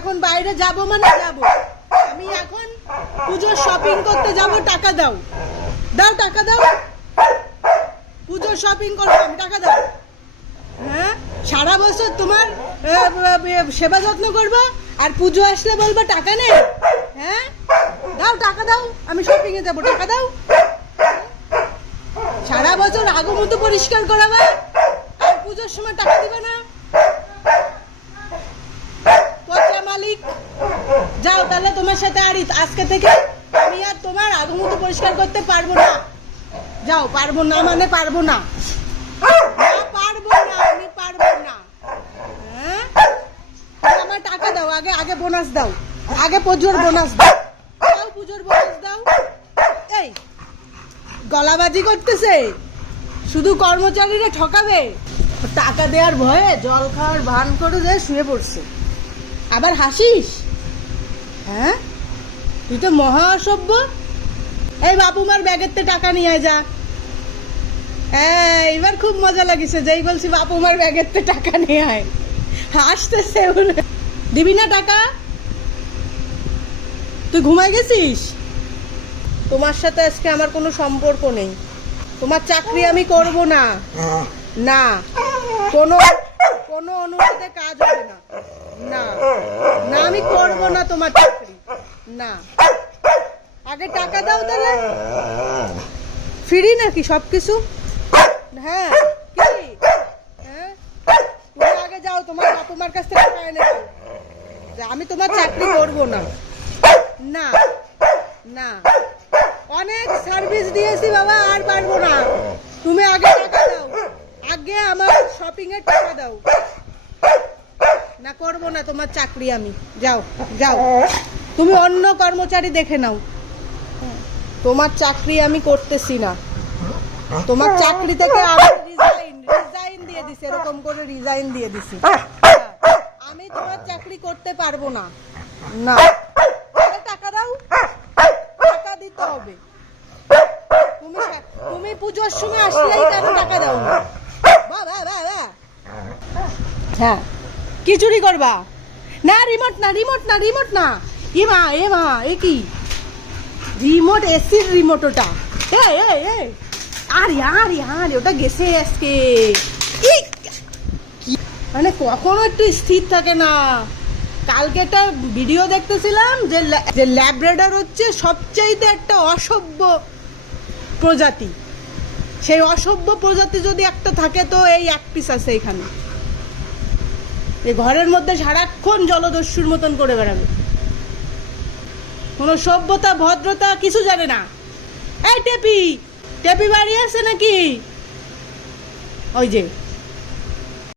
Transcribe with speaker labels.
Speaker 1: এখন বাইরে যাব মানে যাব। আমি এখন পুজোর শপিং করতে যাব, টাকা দাও। দাও, টাকা দাও। পুজোর শপিং করব, আমি টাকা দাও। হ্যাঁ? সারা বছর তোমার সেবা যত্ন করব, আর পুজো আসলে বলব টাকা নেই। হ্যাঁ? দাও, টাকা দাও। আমি শপিং এ যাব, টাকা দাও। সারা বছর আগমতো পরিষ্কার করাবা, আর পুজোর সময় টাকা দিবে না। মালিক যাও তাহলে তোমার সাথে আর আজকে থেকে আমি আর তোমার আগমতো পরিষ্কার করতে পারব না। যাও, পারব না মানে পারব না। হ্যাঁ? টাকা করতেছে। শুধু কর্মচারীরা ঠকাবে। টাকা দেওয়ার ভয়ে জল খাওয়ার ভান করে যে শুয়ে পড়ছে। আবার হাসিস? হ্যাঁ? তুই তো মহা অসভ্য। এই বাপুমার ব্যাগের তে টাকা নিয়ে যা। হ্যাঁ এবার খুব মজা লাগিছে যেই বলছি বাপুমার ব্যাগের তে টাকা নিয়ে আয়। হাসতেছে। দিবি না টাকা? তুই ঘুমাই গেছিস? তোমার সাথে আজকে আমার কোনো সম্পর্ক নেই। তোমার চাকরি আমি করব না। না। কোনো কোনো অনুরোধে কাজ হবে না। না। আমি না তোমার চাকরি। না। আগে টাকা দাও তাহলে। ফ্রি নাকি হ্যাঁ হ্যাঁ? আমি তোমার চাকরি করব না। না না। অনেক সার্ভিস দিয়েছি বাবা, আর পারব না। তুমি আগে টাকা দাও। আগে আমার শপিং এর টাকা দাও। না, করব না, তোমার চাকরি আমি। যাও যাও। তুমি অন্য কর্মচারী দেখে নাও। তোমার চাকরি আমি করতেছি না। তোমার চাকরি থেকে আমি তোমার চাকরি করতে পারব না। না। টাকা দাও। টাকা দিতে হবে। তুমি তুমি পুজোর সময় আসলেই কেন টাকা দাও না? বা বা বা বা হ্যাঁ। কি চুরি করবা? না রিমোট না রিমোট না রিমোট না। এ মা এ মা এ কি রিমোট এসির রিমোট ওটা। এ এ এ। আর আর আর, ওটা গেছে আজকে। মানে কখনো একটু স্থির থাকে না। কালকে একটা ভিডিও দেখতেছিলাম যে যে ল্যাব্রেডার হচ্ছে সবচাইতে একটা অসভ্য প্রজাতি। সেই অসভ্য প্রজাতি যদি একটা থাকে তো এই এক পিস আছে এখানে। এই ঘরের মধ্যে সারাক্ষণ জলদস্যুর মতন করে বেড়াবে। কোনো সভ্যতা, ভদ্রতা কিছু জানে না। এই টেপি টেপি বাড়ি আছে নাকি? ওই যে।